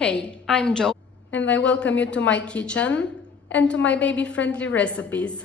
Hey, I'm Jo, and I welcome you to my kitchen and to my baby-friendly recipes.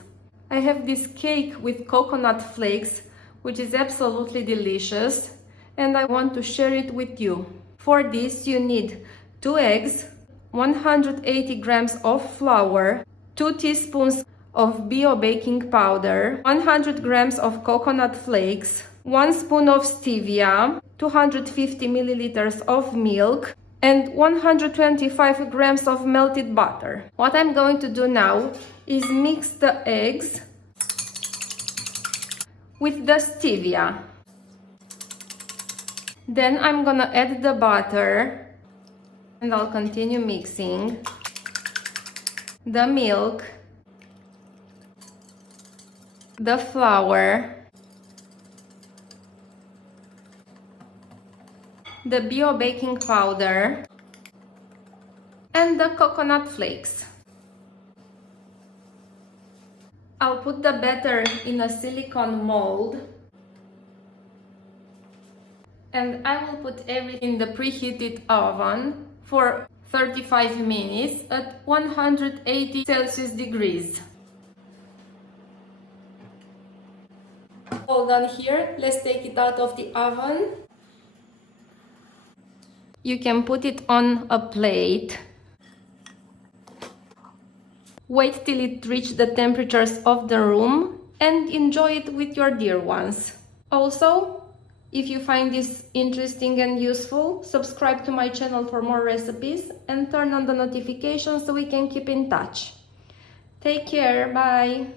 I have this cake with coconut flakes, which is absolutely delicious, and I want to share it with you. For this, you need 2 eggs, 180 grams of flour, 2 teaspoons of bio baking powder, 100 grams of coconut flakes, 1 spoon of stevia, 250 milliliters of milk, and 125 grams of melted butter. What I'm going to do now is mix the eggs with the stevia. Then I'm gonna add the butter, and I'll continue mixing the milk, the flour, the bio baking powder, and the coconut flakes. I'll put the batter in a silicone mold, and I will put everything in the preheated oven for 35 minutes at 180 Celsius degrees. All done here, let's take it out of the oven. You can put it on a plate. Wait till it reaches the temperatures of the room and enjoy it with your dear ones. Also, if you find this interesting and useful, subscribe to my channel for more recipes and turn on the notifications so we can keep in touch. Take care, bye!